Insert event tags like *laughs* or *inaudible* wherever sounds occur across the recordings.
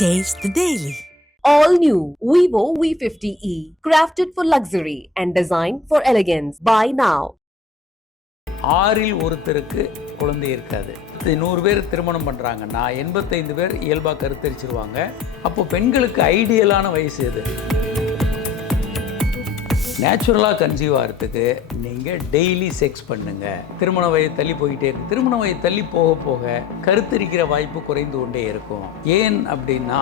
Taste the Daily. All new Vivo V50e, crafted for luxury and designed for elegance. Buy now. ஆறில் ஒருத்தருக்கு குழந்தை இருக்காது இது நூறு பேர் திருமணம் பண்ணுறாங்கன்னா எண்பத்தைந்து பேர் இயல்பாக கருத்தரிச்சிருவாங்க அப்போ பெண்களுக்கு ஐடியலான வயசு எது நேச்சுரலாக கன்சீவ் ஆகிறதுக்கு நீங்கள் டெய்லி செக்ஸ் பண்ணுங்கள் திருமண வயது தள்ளி போய்கிட்டே இருக்கு. திருமண வயது தள்ளி போக போக கருத்தரிக்கிற வாய்ப்பு குறைந்து கொண்டே இருக்கும். ஏன் அப்படின்னா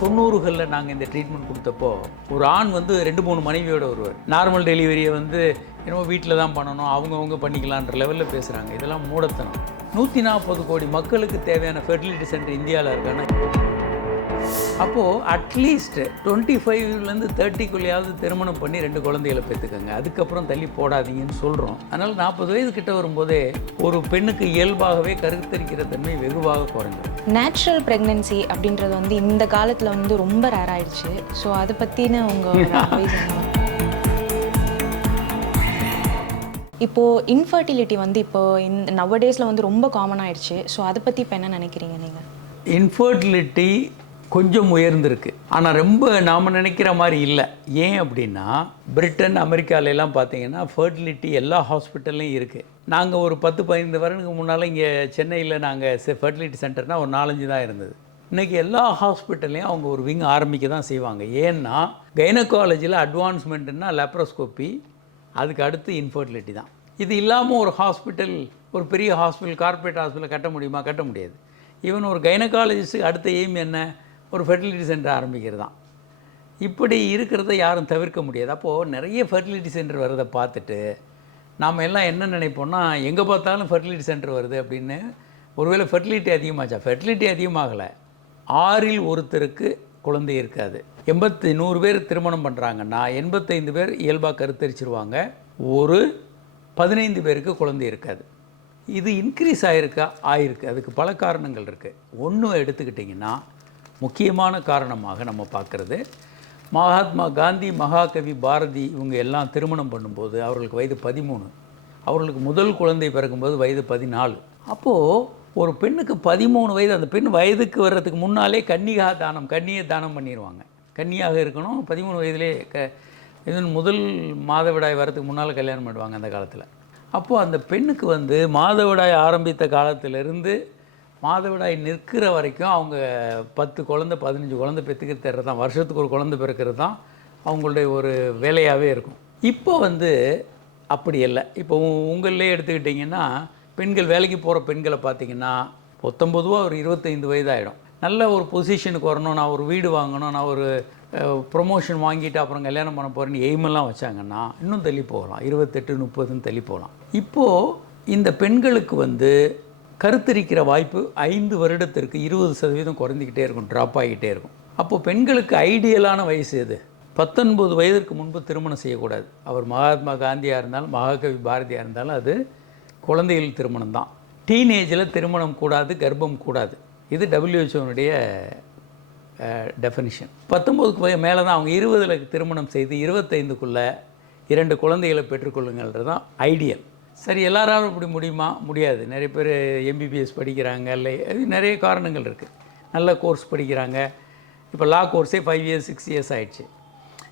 தொண்ணூறுகளில் நாங்கள் இந்த ட்ரீட்மெண்ட் கொடுத்தப்போ ஒரு ஆண் வந்து ரெண்டு மூணு மனைவியோட ஒருவர். நார்மல் டெலிவரியை வந்து என்னமோ வீட்டில் தான் பண்ணணும் அவங்கவுங்க பண்ணிக்கலான்ற லெவலில் பேசுகிறாங்க இதெல்லாம் மூடத்தனம். நூற்றி நாற்பது கோடி மக்களுக்கு தேவையான ஃபெர்டிலிட்டி சென்டர் இந்தியாவில் இருக்கான அப்போது அட்லீஸ்ட் டுவெண்ட்டி ஃபைவ்லேருந்து தேர்ட்டிக்குள்ளேயாவது திருமணம் பண்ணி ரெண்டு குழந்தைகளை பெற்றுக்கங்க. அதுக்கப்புறம் தள்ளி போடாதீங்கன்னு சொல்கிறோம் அதனால் நாற்பது வயது கிட்ட வரும்போதே ஒரு பெண்ணுக்கு இயல்பாகவே கருத்தரிக்கிற தன்மை வெகுவாக குறைஞ்சிடும் நேச்சுரல் ப்ரெக்னென்சி அப்படின்றது வந்து இந்த காலத்தில் வந்து ரொம்ப ரேர் ஆயிடுச்சு. ஸோ அதை பற்றின உங்கள் *laughs* advice என்ன? இப்போ இன்ஃபர்டிலிட்டி வந்து இப்போ இந்த நவடேஸில் வந்து ரொம்ப காமன் ஆயிடுச்சு. ஸோ அதை பற்றி இப்போ என்ன நினைக்கிறீங்க நீங்கள் இன்ஃபர்டிலிட்டி கொஞ்சம் உயர்ந்திருக்கு. ஆனால் ரொம்ப நாம் நினைக்கிற மாதிரி இல்லை. ஏன் அப்படின்னா பிரிட்டன் அமெரிக்காவிலலாம் பார்த்தீங்கன்னா ஃபர்டிலிட்டி எல்லா ஹாஸ்பிட்டல்லையும் இருக்குது நாங்கள் ஒரு பத்து பதினைந்து வருடங்களுக்கு முன்னால் இங்கே சென்னையில் நாங்கள் ஃபர்டிலிட்டி சென்டர்னால் ஒரு நாலஞ்சு தான் இருந்தது. இன்றைக்கி எல்லா ஹாஸ்பிட்டல்லையும் அவங்க ஒரு விங் ஆரம்பிக்க தான் செய்வாங்க. ஏன்னா கைனகாலஜியில் அட்வான்ஸ்மெண்ட்டுன்னா லெப்ரோஸ்கோப்பி அதுக்கு அடுத்து இன்ஃபர்டிலிட்டி தான். இது இல்லாமல் ஒரு ஹாஸ்பிட்டல் ஒரு பெரிய ஹாஸ்பிட்டல் கார்ப்பரேட் ஹாஸ்பிட்டல் கட்ட முடியுமா? கட்ட முடியாது. ஈவன் ஒரு கைனகாலஜிஸ்ட்டுக்கு அடுத்த எய்ம் என்ன? ஒரு ஃபெர்டிலிட்டி சென்டர் ஆரம்பிக்கிறது தான் இப்படி இருக்கிறத யாரும் தவிர்க்க முடியாது. அப்போது நிறைய ஃபெர்டிலிட்டி சென்டர் வரதை பார்த்துட்டு நாம் எல்லாம் என்ன நினைப்போம்னா எங்கே பார்த்தாலும் ஃபெர்டிலிட்டி சென்டர் வருது அப்படின்னு ஒருவேளை ஃபெர்டிலிட்டி அதிகமாச்சா? ஃபெர்டிலிட்டி அதிகமாகலை. ஆறில் ஒருத்தருக்கு குழந்தை இருக்காது. எண்பத்தி நூறு பேர் திருமணம் பண்ணுறாங்கன்னா எண்பத்தைந்து பேர் இயல்பாக கருத்தரிச்சிருவாங்க. ஒரு பதினைந்து பேருக்கு குழந்தை இருக்காது. இது இன்க்ரீஸ் ஆகிருக்கா ஆயிருக்கு. அதுக்கு பல காரணங்கள் இருக்குது ஒன்று எடுத்துக்கிட்டிங்கன்னா முக்கியமான காரணமாக நம்ம பார்க்குறது. மகாத்மா காந்தி மகாகவி பாரதி இவங்க எல்லாம் திருமணம் பண்ணும்போது அவர்களுக்கு வயது பதிமூணு. அவர்களுக்கு முதல் குழந்தை பிறக்கும்போது வயது பதினாலு. அப்போது ஒரு பெண்ணுக்கு பதிமூணு வயது அந்த பெண் வயதுக்கு வர்றதுக்கு முன்னாலே கன்னிகா தானம் கன்னியை தானம் பண்ணிடுவாங்க கன்னியாக இருக்கணும் பதிமூணு வயதிலே க இதன் முதல் மாதவிடாய் வரத்துக்கு முன்னால் கல்யாணம் பண்ணுவாங்க அந்த காலத்தில். அப்போது அந்த பெண்ணுக்கு வந்து மாதவிடாய் ஆரம்பித்த காலத்திலிருந்து மாதவிடாய் நிற்கிற வரைக்கும் அவங்க பத்து குழந்தை பதினஞ்சு குழந்தை பெற்றுக்க தர்றது தான். வருஷத்துக்கு ஒரு குழந்தை பிறக்கிறது தான் அவங்களுடைய ஒரு வேலையாகவே இருக்கும். இப்போ வந்து அப்படி இல்லை. இப்போ உங்களிலே எடுத்துக்கிட்டிங்கன்னா பெண்கள் வேலைக்கு போகிற பெண்களை பார்த்தீங்கன்னா பத்தொம்பதுவா ஒரு இருபத்தைந்து வயதாகிடும் நல்ல ஒரு பொசிஷனுக்கு வரணும் நான் ஒரு வீடு வாங்கணும் நான் ஒரு ப்ரொமோஷன் வாங்கிட்டு அப்புறம் கல்யாணம் பண்ண போகிறேன்னு எய்மெல்லாம் வச்சாங்கன்னா இன்னும் தள்ளி போகலாம். இருபத்தெட்டு முப்பதுன்னு தள்ளி போகலாம். இப்போது இந்த பெண்களுக்கு வந்து கருத்தரிக்கிற வாய்ப்பு ஐந்து வருடத்திற்கு இருபது சதவீதம் குறைஞ்சிக்கிட்டே இருக்கும் ட்ராப் ஆகிட்டே இருக்கும். அப்போது பெண்களுக்கு ஐடியலான வயசு எது? பத்தொன்பது வயதிற்கு முன்பு திருமணம் செய்யக்கூடாது. அவர் மகாத்மா காந்தியாக இருந்தாலும் மகாகவி பாரதியாக இருந்தாலும் அது குழந்தைகள் திருமணம் தான் டீனேஜில் திருமணம் கூடாது கர்ப்பம் கூடாது. இது டபிள்யூஹெச்ஓனுடைய டெஃபனிஷன் பத்தொம்போதுக்கு மேலே தான் அவங்க இருபதில் திருமணம் செய்து இருபத்தைந்துக்குள்ளே இரண்டு குழந்தைகளை பெற்றுக்கொள்ளுங்கள்ன்றது தான் ஐடியல் சரி எல்லாராலும் இப்படி முடியுமா? முடியாது. நிறைய பேர் எம்பிபிஎஸ் படிக்கிறாங்க. இல்லை இது நிறைய காரணங்கள் இருக்குது நல்ல கோர்ஸ் படிக்கிறாங்க. இப்போ லா கோர்ஸே ஃபைவ் இயர்ஸ் சிக்ஸ் இயர்ஸ் ஆகிடுச்சு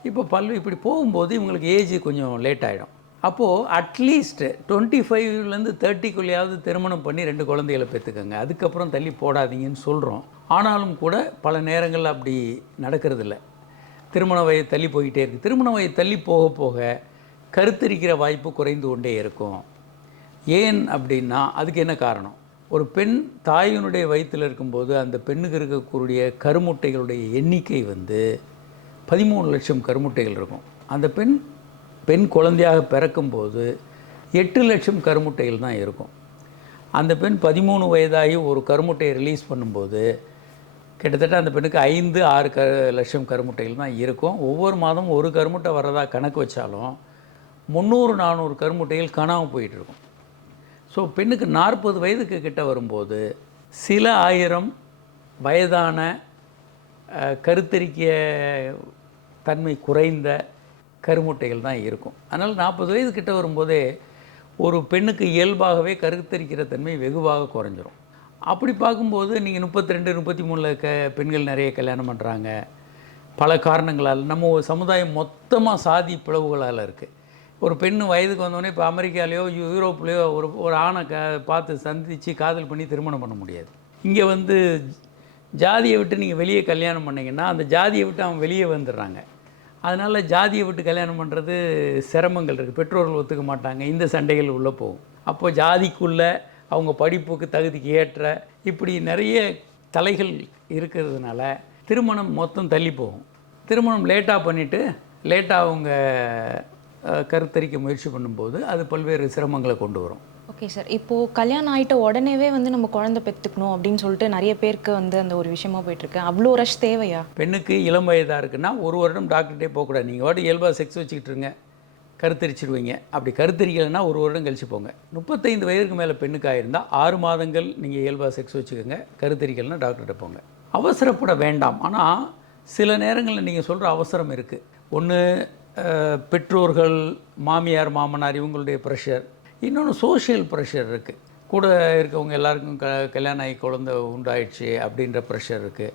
இப்போ பல்லு இப்படி போகும்போது இவங்களுக்கு ஏஜ் கொஞ்சம் லேட் ஆகிடும் அப்போது அட்லீஸ்ட் டுவெண்ட்டி ஃபைவ்லேருந்து தேர்ட்டிக்குள்ளேயாவது திருமணம் பண்ணி ரெண்டு குழந்தைகளை பெற்றுக்கோங்க. அதுக்கப்புறம் தள்ளி போடாதீங்கன்னு சொல்கிறோம் ஆனாலும் கூட பல நேரங்களில் அப்படி நடக்கிறதில்ல. திருமண வயது தள்ளி போய்கிட்டே இருக்குது திருமண வயது தள்ளி போக போக கருத்தரிக்கிற வாய்ப்பு குறைந்து கொண்டே இருக்கும். ஏன் அப்படின்னா அதுக்கு என்ன காரணம்? ஒரு பெண் தாயினுடைய வயிற்றில் இருக்கும்போது அந்த பெண்ணுக்கு இருக்கக்கூடிய கருமுட்டைகளுடைய எண்ணிக்கை வந்து பதிமூணு லட்சம் கருமுட்டைகள் இருக்கும். அந்த பெண் பெண் குழந்தையாக பிறக்கும்போது எட்டு லட்சம் கருமுட்டைகள் தான் இருக்கும். அந்த பெண் பதிமூணு வயதாகி ஒரு கருமுட்டையை ரிலீஸ் பண்ணும்போது கிட்டத்தட்ட அந்த பெண்ணுக்கு ஐந்து ஆறு க லட்சம் கருமுட்டைகள் தான் இருக்கும். ஒவ்வொரு மாதம் ஒரு கருமுட்டை வர்றதா கணக்கு வச்சாலும் முந்நூறு நானூறு கருமுட்டைகள் காணாமல் போயிட்டுருக்கும் ஸோ பெண்ணுக்கு நாற்பது வயதுக்கு கிட்ட வரும்போது சில ஆயிரம் வயதான கருத்தரிக்கிய தன்மை குறைந்த கருமுட்டைகள் தான் இருக்கும். அதனால் நாற்பது வயது கிட்ட வரும்போதே ஒரு பெண்ணுக்கு இயல்பாகவே கருத்தரிக்கிற தன்மை வெகுவாக குறைஞ்சிரும். அப்படி பார்க்கும்போது நீங்கள் முப்பத்தி ரெண்டு முப்பத்தி மூணில் க பெண்கள் நிறைய கல்யாணம் பண்ணுறாங்க பல காரணங்களால் நம்ம ஒரு சமுதாயம் மொத்தமாக சாதி பிளவுகளால் இருக்குது ஒரு பெண் வயதுக்கு வந்தோடனே இப்போ அமெரிக்காலேயோ யூ- யூரோப்லேயோ ஒரு ஒரு ஆணை க பார்த்து சந்தித்து காதல் பண்ணி திருமணம் பண்ண முடியாது. இங்கே வந்து ஜாதியை விட்டு நீங்கள் வெளியே கல்யாணம் பண்ணிங்கன்னா அந்த ஜாதியை விட்டு அவன் வெளியே வந்துடுறாங்க. அதனால் ஜாதியை விட்டு கல்யாணம் பண்ணுறது சிரமங்கள் இருக்குது பெற்றோர்கள் ஒத்துக்க மாட்டாங்க. இந்த சண்டைகள் உள்ளே போகும். அப்போ ஜாதிக்குள்ளே அவங்க படிப்புக்கு தகுதிக்கு ஏற்ற இப்படி நிறைய தலைகள் இருக்கிறதுனால திருமணம் மொத்தம் தள்ளி போகும். திருமணம் லேட்டாக பண்ணிவிட்டு லேட்டாக அவங்க கருத்தரிக்க முயற்சி பண்ணும்போது அது பல்வேறு சிரமங்களை கொண்டு வரும். ஓகே சார் இப்போது கல்யாணம் ஆகிட்ட உடனேவே வந்து நம்ம குழந்தை பெற்றுக்கணும் அப்படின்னு சொல்லிட்டு நிறைய பேருக்கு வந்து அந்த ஒரு விஷயமா போயிட்டுருக்கு. அவ்வளோ ரஷ் தேவையா? பெண்ணுக்கு இளம் வயதாக இருக்குன்னா ஒரு வருடம் டாக்டர்கிட்டே போகக்கூடாது நீங்கள் வாட்டி இயல்பாக செக்ஸ் வச்சுக்கிட்டு இருங்க. கருத்தரிச்சிடுவீங்க. அப்படி கருத்தரிக்கலைன்னா ஒரு வருடம் கழிச்சு போங்க. முப்பத்தைந்து வயதுக்கு மேலே பெண்ணுக்காக இருந்தால் ஆறு மாதங்கள் நீங்கள் இயல்பாக செக்ஸ் வச்சுக்கோங்க. கருத்தரிக்கலைன்னா டாக்டர்கிட்ட போங்க. அவசரப்பட வேண்டாம். ஆனால் சில நேரங்களில் நீங்கள் சொல்கிற அவசரம் இருக்குது ஒன்று பெற்றோர்கள் மாமியார் மாமனார் இவங்களுடைய ப்ரெஷர் இன்னொன்று சோஷியல் ப்ரெஷர் இருக்குது கூட இருக்கவங்க எல்லாருக்கும் க கல்யாணம் ஆகி குழந்தை உண்டாயிடுச்சு அப்படின்ற ப்ரெஷர் இருக்குது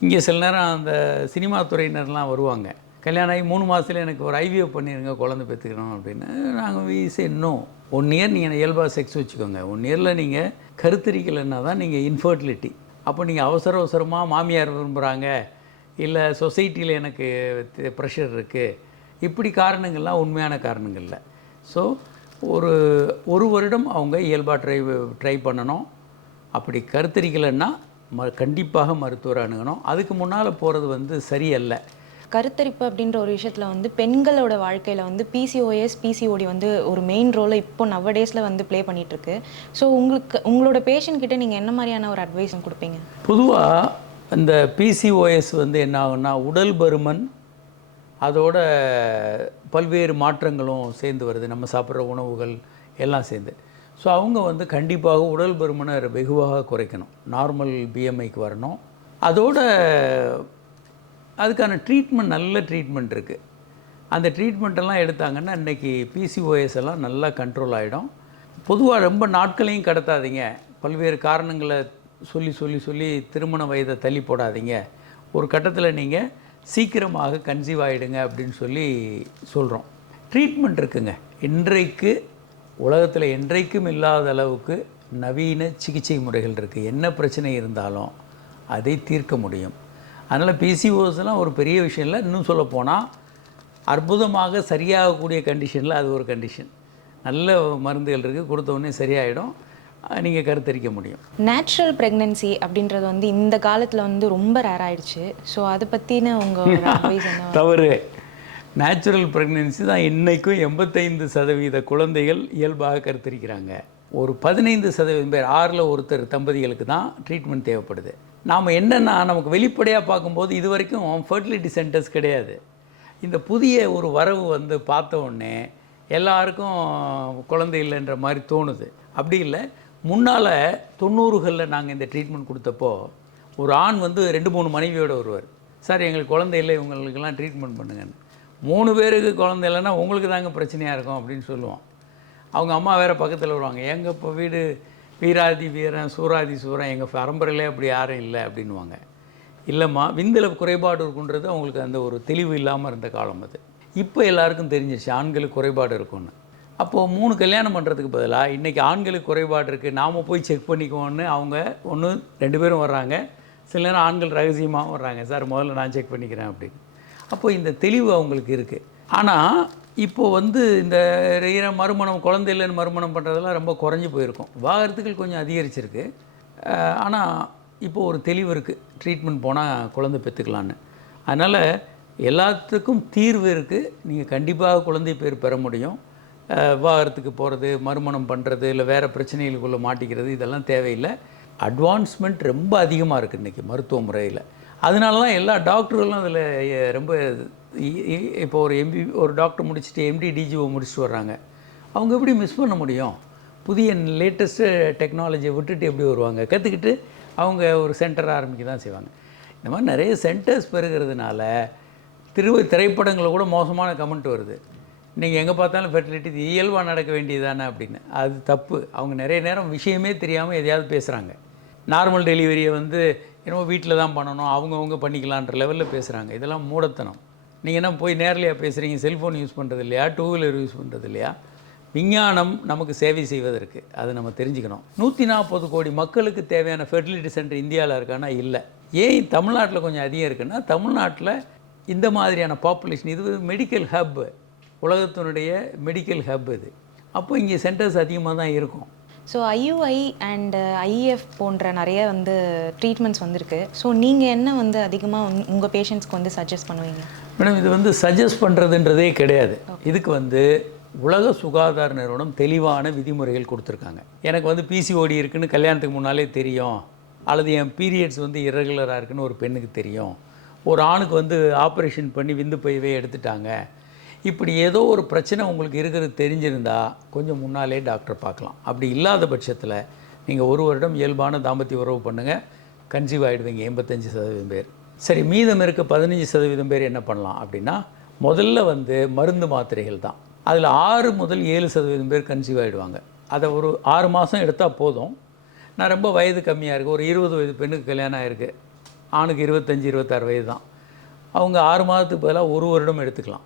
இங்கே சில நேரம் அந்த சினிமா துறையினர்லாம் வருவாங்க. கல்யாணம் ஆகி மூணு மாதத்துல எனக்கு ஒரு ஐவிஎஃப் பண்ணிடுங்க குழந்தை பெற்றுக்கணும் அப்படின்னு. நாங்கள் வீசு இன்னும் ஒன் இயர் நீங்கள் இயல்பாக செக்ஸ் வச்சுக்கோங்க. ஒன் இயரில் நீங்கள் கருத்தரிக்கலைன்னா தான் நீங்கள் இன்ஃபர்டிலிட்டி அப்போ நீங்கள் அவசர அவசரமாக மாமியார் விரும்புகிறாங்க இல்லை சொசைட்டியில் எனக்கு ப்ரெஷர் இருக்குது இப்படி காரணங்கள்லாம் உண்மையான காரணங்கள் இல்லை ஸோ ஒரு ஒரு வருடம் அவங்க இயல்பாக ட்ரை ட்ரை பண்ணணும். அப்படி கருத்தரிக்கலைன்னா ம கண்டிப்பாக மருத்துவரை அணுகணும். அதுக்கு முன்னால் போகிறது வந்து சரியல்ல. கருத்தரிப்பு அப்படின்ற ஒரு விஷயத்தில் வந்து பெண்களோட வாழ்க்கையில் வந்து பிசிஓஎஸ் பிசிஓடி வந்து ஒரு மெயின் ரோலை இப்போ நவடேஸில் வந்து ப்ளே பண்ணிகிட்ருக்கு ஸோ உங்களுக்கு உங்களோட பேஷண்ட் கிட்ட நீங்கள் என்ன மாதிரியான ஒரு அட்வைஸ் கொடுப்பீங்க? பொதுவாக இந்த பிசிஓஎஸ் வந்து என்ன ஆகும்னா உடல் பருமன் அதோட பல்வேறு மாற்றங்களும் சேர்ந்து வருது. நம்ம சாப்பிட்ற உணவுகள் எல்லாம் சேர்ந்து. ஸோ அவங்க வந்து கண்டிப்பாக உடல் பருமனை வெகுவாக குறைக்கணும். நார்மல் பிஎம்ஐக்கு வரணும். அதோட அதுக்கான ட்ரீட்மெண்ட் நல்ல ட்ரீட்மெண்ட் இருக்குது அந்த ட்ரீட்மெண்ட்டெல்லாம் எடுத்தாங்கன்னா இன்றைக்கி பிசிஓஎஸ் எல்லாம் நல்லா கண்ட்ரோல் ஆகிடும் பொதுவாக ரொம்ப நாட்களையும் கடத்தாதீங்க. பல்வேறு காரணங்களை சொல்லி சொல்லி சொல்லி திருமண வயதை தள்ளி போடாதீங்க. ஒரு கட்டத்தில் நீங்கள் சீக்கிரமாக கன்சீவ் ஆகிடுங்க அப்படின்னு சொல்லி சொல்கிறோம் ட்ரீட்மெண்ட் இருக்குங்க. இன்றைக்கு உலகத்தில் என்றைக்கும் இல்லாத அளவுக்கு நவீன சிகிச்சை முறைகள் இருக்குது என்ன பிரச்சனை இருந்தாலும் அதை தீர்க்க முடியும். அதனால் பிசிஓஸ்லாம் ஒரு பெரிய விஷயம் இல்லை. இன்னும் சொல்லப்போனால் அற்புதமாக சரியாகக்கூடிய கண்டிஷனில் அது ஒரு கண்டிஷன் நல்ல மருந்துகள் இருக்குது கொடுத்த உடனே சரியாயிடும். நீங்கள் கருத்தரிக்க முடியும். நேச்சுரல் ப்ரெக்னென்சி அப்படின்றது வந்து இந்த காலத்தில் வந்து ரொம்ப ரேர் ஆயிடுச்சு. ஸோ அதை பற்றின உங்கள் *laughs* தவறு. நேச்சுரல் ப்ரெக்னென்சி தான் இன்றைக்கும் எண்பத்தைந்து சதவீத குழந்தைகள் இயல்பாக கருத்தரிக்கிறாங்க. ஒரு பதினைந்து சதவீதம் பேர் ஆறில் ஒருத்தர் தம்பதிகளுக்கு தான் ட்ரீட்மெண்ட் தேவைப்படுது. நாம் என்னென்னா நமக்கு வெளிப்படையாக பார்க்கும்போது இது வரைக்கும் ஃபர்டிலிட்டி சென்டர்ஸ் கிடையாது. இந்த புதிய ஒரு வரவு வந்து பார்த்த உடனே எல்லாருக்கும் குழந்தை இல்லைன்ற மாதிரி தோணுது. அப்படி இல்லை முன்னால் தொண்ணூறுகளில் நாங்கள் இந்த ட்ரீட்மெண்ட் கொடுத்தப்போ ஒரு ஆண் வந்து ரெண்டு மூணு மனைவியோடு வருவார். சார் எங்களுக்கு குழந்தை இல்லை இவங்களுக்கெல்லாம் ட்ரீட்மெண்ட் பண்ணுங்கன்னு. மூணு பேருக்கு குழந்தை இல்லைன்னா உங்களுக்கு தாங்க பிரச்சனையாக இருக்கும் அப்படின்னு சொல்லுவோம். அவங்க அம்மா வேறு பக்கத்தில் வருவாங்க. எங்கள் இப்போ வீடு வீராதி வீரன் சூராதி சூரன் எங்கள் பரம்பரையிலே அப்படி யாரும் இல்லை அப்படின்வாங்க இல்லைம்மா விந்தில் குறைபாடு இருக்குன்றது அவங்களுக்கு அந்த ஒரு தெளிவு இல்லாமல் இருந்த காலம் அது. இப்போ எல்லாருக்கும் தெரிஞ்சிருச்சு ஆண்களுக்கு குறைபாடு இருக்கும்னு. அப்போது மூணு கல்யாணம் பண்ணுறதுக்கு பதிலாக இன்றைக்கி ஆண்களுக்கு குறைபாடு இருக்குது நாம் போய் செக் பண்ணிக்குவோன்னு அவங்க ஒன்று ரெண்டு பேரும் வர்றாங்க. சில நேரம் ஆண்கள் ரகசியமாகவும் வர்றாங்க. சார் முதல்ல நான் செக் பண்ணிக்கிறேன் அப்படின்னு. அப்போது இந்த தெளிவு அவங்களுக்கு இருக்குது ஆனால் இப்போது வந்து இந்த ஈர மறுமணம் குழந்தை இல்லைன்னு மறுமணம் பண்ணுறதெல்லாம் ரொம்ப குறைஞ்சி போயிருக்கும். விவாகரத்துக்கள் கொஞ்சம் அதிகரிச்சிருக்கு. ஆனால் இப்போ ஒரு தெளிவு இருக்குது ட்ரீட்மெண்ட் போனால் குழந்தை பெற்றுக்கலான்னு அதனால் எல்லாத்துக்கும் தீர்வு இருக்குது நீங்கள் கண்டிப்பாக குழந்தை பேர் பெற முடியும். விவாகரத்துக்கு போகிறது மறுமணம் பண்ணுறது இல்லை வேறு பிரச்சனைகளுக்குள்ளே மாட்டிக்கிறது இதெல்லாம் தேவையில்லை. அட்வான்ஸ்மெண்ட் ரொம்ப அதிகமாக இருக்குது இன்றைக்கி மருத்துவ முறையில். அதனால தான் எல்லா டாக்டர்களும் அதில் ரொம்ப இப்போ ஒரு எம்பி ஒரு டாக்டர் முடிச்சுட்டு எம்டி டிஜிஓ முடிச்சுட்டு வர்றாங்க. அவங்க எப்படி மிஸ் பண்ண முடியும்? புதிய லேட்டஸ்ட்டு டெக்னாலஜியை விட்டுட்டு எப்படி வருவாங்க? கற்றுக்கிட்டு அவங்க ஒரு சென்டர் ஆரம்பிக்க தான் செய்வாங்க. இந்த மாதிரி நிறைய சென்டர்ஸ் பெருகிறதுனால திரு திரைப்படங்களில் கூட மோசமான கமெண்ட் வருது. நீங்கள் எங்கே பார்த்தாலும் ஃபெர்டிலிட்டி இது இயல்பாக நடக்க வேண்டியதானே அப்படின்னு. அது தப்பு. அவங்க நிறைய நேரம் விஷயமே தெரியாமல் எதையாவது பேசுகிறாங்க நார்மல் டெலிவரியை வந்து என்னமோ வீட்டில் தான் பண்ணணும் அவங்கவுங்க பண்ணிக்கலான்ற லெவலில் பேசுகிறாங்க இதெல்லாம் மூடத்தனம். நீங்கள் என்ன போய் நேரலையாக பேசுகிறீங்க செல்ஃபோன் யூஸ் பண்ணுறது இல்லையா? டூ வீலர் யூஸ் பண்ணுறது இல்லையா? விஞ்ஞானம் நமக்கு சேவை செய்வதற்கு. அதை நம்ம தெரிஞ்சுக்கணும். நூற்றி நாற்பது கோடி மக்களுக்கு தேவையான ஃபெர்டிலிட்டி சென்டர் இந்தியாவில் இருக்கானா? இல்லை. ஏன் தமிழ்நாட்டில் கொஞ்சம் அதிகம் இருக்குன்னா தமிழ்நாட்டில் இந்த மாதிரியான பாப்புலேஷன் இது மெடிக்கல் ஹப்பு உலகத்தினுடைய மெடிக்கல் ஹப் இது. அப்போ இங்கே சென்டர்ஸ் அதிகமாக தான் இருக்கும். ஸோ ஐயுஐ அண்ட் ஐஎஃப் போன்ற நிறைய வந்து ட்ரீட்மெண்ட்ஸ் வந்திருக்கு. ஸோ நீங்கள் என்ன வந்து அதிகமாக உங்கள் பேஷண்ட்ஸ்க்கு வந்து சஜஸ்ட் பண்ணுவீங்க? மேடம் இது வந்து சஜஸ்ட் பண்ணுறதுன்றதே கிடையாது. இதுக்கு வந்து உலக சுகாதார நிறுவனம் தெளிவான விதிமுறைகள் கொடுத்துருக்காங்க. எனக்கு வந்து பிசிஓடி இருக்குன்னு கல்யாணத்துக்கு முன்னாலே தெரியும். அல்லது என் பீரியட்ஸ் வந்து இரெகுலராக இருக்குன்னு ஒரு பெண்ணுக்கு தெரியும். ஒரு ஆணுக்கு வந்து ஆப்ரேஷன் பண்ணி விந்து பையவே எடுத்துட்டாங்க. இப்படி ஏதோ ஒரு பிரச்சனை உங்களுக்கு இருக்கிறது தெரிஞ்சிருந்தால் கொஞ்சம் முன்னாலே டாக்டர் பார்க்கலாம். அப்படி இல்லாத பட்சத்தில் நீங்கள் ஒரு வருடம் இயல்பான தாம்பத்திய உறவு பண்ணுங்கள் கன்சீவ் ஆகிடுவீங்க எண்பத்தஞ்சு சதவீதம் பேர். சரி மீதம் இருக்க பதினஞ்சு சதவீதம் பேர் என்ன பண்ணலாம் அப்படின்னா முதல்ல வந்து மருந்து மாத்திரைகள் தான். அதில் ஆறு முதல் ஏழு சதவீதம் பேர் கன்சீவ் ஆகிடுவாங்க அதை ஒரு ஆறு மாதம் எடுத்தால் போதும். நான் ரொம்ப வயது கம்மியாக இருக்குது ஒரு இருபது வயது பெண்ணுக்கு கல்யாணம் ஆகிருக்கு ஆணுக்கு இருபத்தஞ்சி இருபத்தாறு வயது தான். அவங்க ஆறு மாதத்துக்கு பதிலாக ஒரு வருடம் எடுத்துக்கலாம்.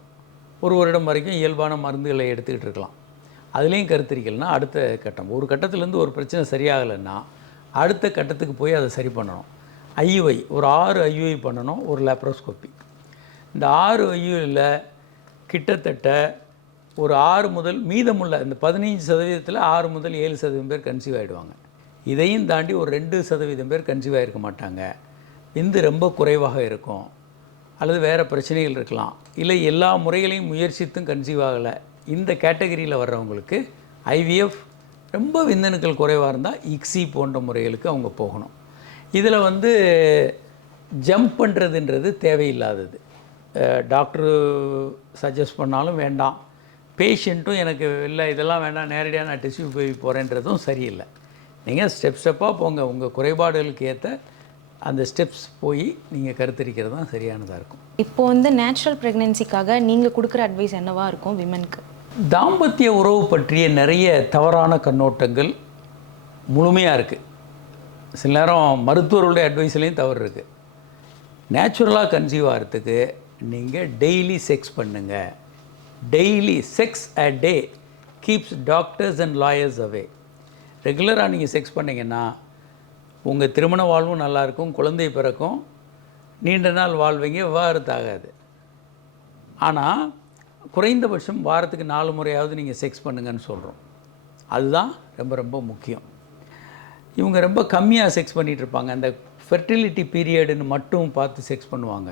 ஒரு வருடம் வரைக்கும் இயல்பான மருந்துகளை எடுத்துக்கிட்டு இருக்கலாம். அதுலேயும் கருத்தரிக்கலைன்னா அடுத்த கட்டம். ஒரு கட்டத்துலேருந்து ஒரு பிரச்சனை சரியாகலைன்னா அடுத்த கட்டத்துக்கு போய் அதை சரி பண்ணணும். ஐயுஐ ஒரு ஆறு ஐயுஐ பண்ணணும் ஒரு லேப்ரோஸ்கோப்பி இந்த ஆறு ஐயுஐயில் கிட்டத்தட்ட ஒரு ஆறு முதல் மீதமுள்ள இந்த பதினைஞ்சு சதவீதத்தில் ஆறு முதல் ஏழு சதவீதம் பேர் கன்சீவ் ஆகிடுவாங்க இதையும் தாண்டி ஒரு ரெண்டு சதவீதம் பேர் கன்சீவ் ஆகிருக்க மாட்டாங்க. விந்து ரொம்ப குறைவாக இருக்கும். அல்லது வேறு பிரச்சனைகள் இருக்கலாம். இல்லை எல்லா முறைகளையும் முயற்சித்தும் கன்சீவ் ஆகலை. இந்த கேட்டகரியில் வர்றவங்களுக்கு ஐவிஎஃப் ரொம்ப விந்தணுக்கள் குறைவாக இருந்தால் இக்ஸி போன்ற முறைகளுக்கு அவங்க போகணும். இதில் வந்து ஜம்ப் பண்ணுறதுன்றது தேவையில்லாதது. டாக்டரு சஜஸ்ட் பண்ணாலும் வேண்டாம். பேஷண்ட்டும் எனக்கு இல்லை இதெல்லாம் வேண்டாம் நேரடியாக நான் டெஸ்டியூ போய் போகிறேன்றதும் சரியில்லை. நீங்கள் ஸ்டெப் ஸ்டெப்பாக போங்க. உங்கள் குறைபாடுகளுக்கு ஏற்ற அந்த ஸ்டெப்ஸ் போய் நீங்கள் கருத்தரிக்கிறது தான் சரியானதாக இருக்கும். இப்போ வந்து நேச்சுரல் ப்ரெக்னென்சிக்காக நீங்கள் கொடுக்குற அட்வைஸ் என்னவா இருக்கும் விமனுக்கு தாம்பத்திய உறவு பற்றிய நிறைய தவறான கண்ணோட்டங்கள் முழுமையாக இருக்குது சில நேரம் மருத்துவர்களுடைய அட்வைஸ்லேயும் தவறு இருக்குது நேச்சுரலாக கன்சீவ் ஆகிறதுக்கு நீங்கள் டெய்லி செக்ஸ் பண்ணுங்கள் daily sex a day keeps doctors and lawyers away ரெகுலராக நீங்கள் செக்ஸ் பண்ணீங்கன்னா உங்கள் திருமண வாழ்வும் நல்லாயிருக்கும் குழந்தை பிறக்கும் நீண்ட நாள் வாழ்வீங்க விவாகரத்து ஆகாது ஆனால் குறைந்தபட்சம் வாரத்துக்கு நாலு முறையாவது நீங்கள் செக்ஸ் பண்ணுங்கன்னு சொல்கிறோம் அதுதான் ரொம்ப ரொம்ப முக்கியம். இவங்க ரொம்ப கம்மியாக செக்ஸ் பண்ணிகிட்டு இருப்பாங்க அந்த ஃபெர்டிலிட்டி பீரியடுன்னு மட்டும் பார்த்து செக்ஸ் பண்ணுவாங்க.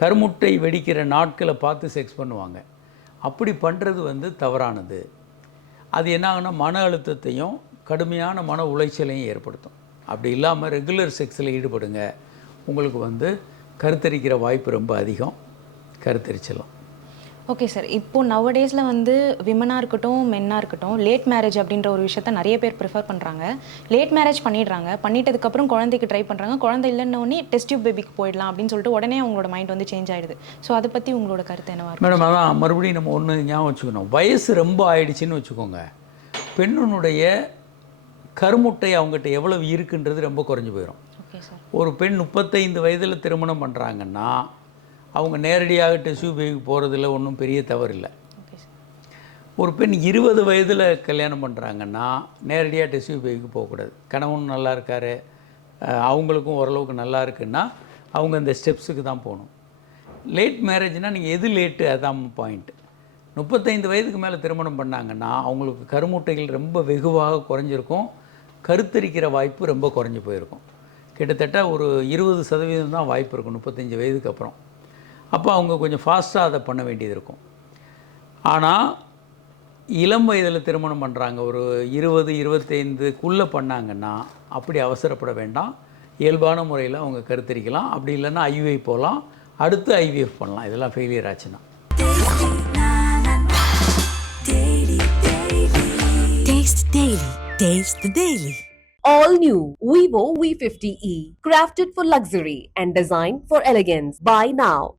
கருமுட்டை வெடிக்கிற நாட்களை பார்த்து செக்ஸ் பண்ணுவாங்க. அப்படி பண்ணுறது வந்து தவறானது. அது என்ன ஆகுனா மன அழுத்தத்தையும் கடுமையான மன உளைச்சலையும் ஏற்படுத்தும். அப்படி இல்லாமல் ரெகுலர் செக்ஸில் ஈடுபடுங்க. உங்களுக்கு வந்து கருத்தரிக்கிற வாய்ப்பு ரொம்ப அதிகம். கருத்தரிச்சிடலாம். ஓகே சார் இப்போ நவடேஸில் வந்து விமனாக இருக்கட்டும் மென்னாக இருக்கட்டும் லேட் மேரேஜ் அப்படின்ற ஒரு விஷயத்த நிறைய பேர் ப்ரிஃபர் பண்ணுறாங்க லேட் மேரேஜ் பண்ணிடுறாங்க. பண்ணிட்டதுக்கப்புறம் குழந்தைக்கு ட்ரை பண்ணுறாங்க குழந்தை இல்லைன்னொடனே டெஸ்ட் டியூப் பேபிக்கு போயிடலாம் அப்படின்னு சொல்லிட்டு உடனே அவங்களோட மைண்ட் வந்து சேஞ்ச் ஆயிடுது. ஸோ அதை பற்றி உங்களோட கருத்து என்னவா இருக்கும் மேடம் அதான் மறுபடியும் நம்ம ஒன்று ஞாபகம் வச்சுக்கணும். வயசு ரொம்ப ஆயிடுச்சுன்னு வச்சுக்கோங்க. பெண்ணுடைய கருமுட்டை அவங்ககிட்ட எவ்வளவு இருக்குன்றது ரொம்ப குறைஞ்சு போயிடும் ஒரு பெண் முப்பத்தைந்து வயதில் திருமணம் பண்ணுறாங்கன்னா அவங்க நேரடியாக டெஸ்யூ பேபிக்கு போகிறதுல ஒன்றும் பெரிய தவறு இல்லை ஒரு பெண் இருபது வயதில் கல்யாணம் பண்ணுறாங்கன்னா நேரடியாக டெஸ்யூ பேபிக்கு போகக்கூடாது. கணவன் நல்லா இருக்காரு அவங்களுக்கும் ஓரளவுக்கு நல்லா இருக்குன்னா அவங்க இந்த ஸ்டெப்ஸுக்கு தான் போகணும். லேட் மேரேஜ்னால் நீங்கள் எது லேட்டு அதான் பாயிண்ட். முப்பத்தைந்து வயதுக்கு மேலே திருமணம் பண்ணாங்கன்னா அவங்களுக்கு கருமுட்டைகள் ரொம்ப வெகுவாக குறைஞ்சிருக்கும். கருத்தரிக்கிற வாய்ப்பு ரொம்ப குறைஞ்சி போயிருக்கும். கிட்டத்தட்ட ஒரு இருபது சதவீதம் தான் வாய்ப்பு இருக்கும் முப்பத்தஞ்சு வயதுக்கு அப்புறம். அப்போ அவங்க கொஞ்சம் ஃபாஸ்ட்டாக அதை பண்ண வேண்டியது இருக்கும். ஆனால் இளம் வயதில் திருமணம் பண்ணுறாங்க ஒரு இருபது இருபத்தைந்துக்குள்ளே பண்ணாங்கன்னா அப்படி அவசரப்பட வேண்டாம். இயல்பான முறையில் அவங்க கருத்தரிக்கலாம். அப்படி இல்லைன்னா ஐவிஐ போகலாம் அடுத்து ஐவிஎஃப் பண்ணலாம். இதெல்லாம் ஃபெயிலியர் ஆச்சுன்னா. Daily. Taste the Daily. All new Vivo V50e, crafted for luxury and designed for elegance. Buy now.